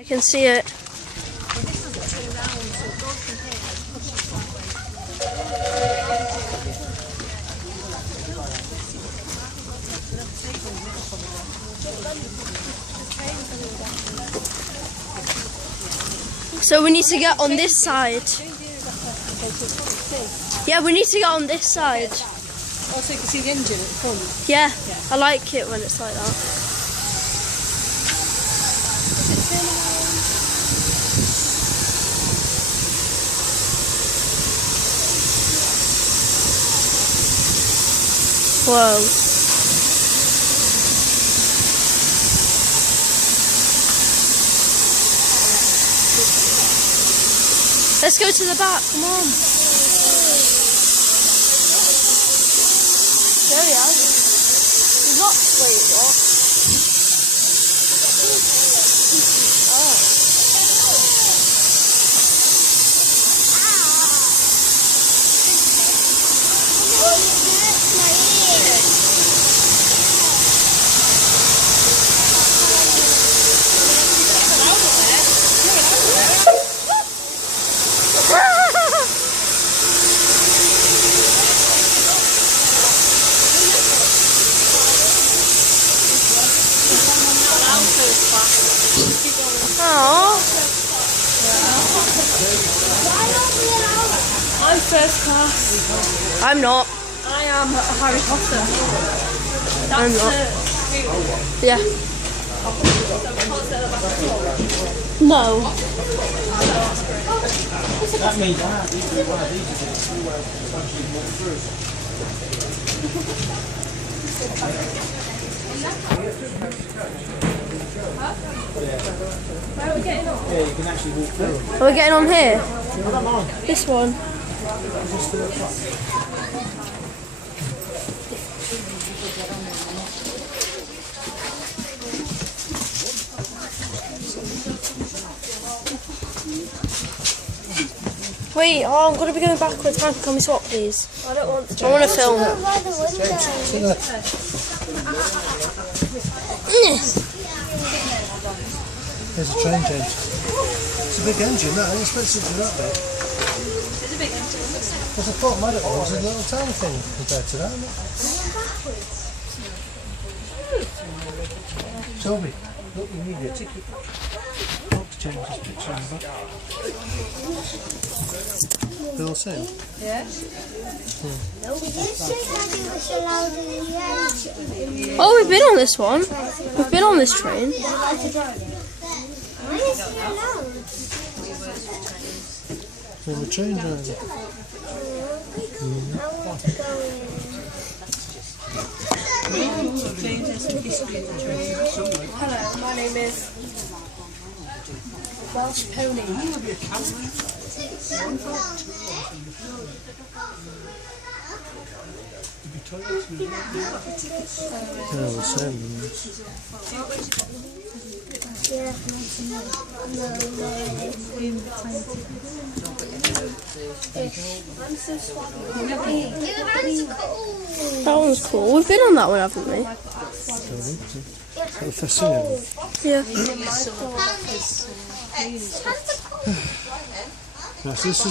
I can see it. So we need to get on this side. Yeah, we need to get on this side. Oh, so you can see the engine at the front? Yeah, I like it when it's like that. Whoa. Let's go to the back, come on. There we are. He's not, wait, what? Oh. I'm first class. I'm not. I am Harry Potter. I'm not. Yeah. No. That means I have to do one of these to actually walk through. Where are we getting on? Yeah, you can actually walk through. Are we getting on here? I don't mind. This one. Wait, I'm going to be going backwards. Can we swap, please? I don't want to. I want to film. There's a train change. It's a big engine, that. I didn't expect it to be that big. It's a big engine. Because I thought Maddox was a little tiny thing compared to that. Shelby, look, you need a ticket. Help to change this picture in the back. They're all same? Yeah. Oh, we've been on this one. We've been on this train. So the train driver. Hello, my name is Welsh Pony. They're the same. That one's cool. We've been on that one, haven't we? The fascinating. Yeah. Yes, this is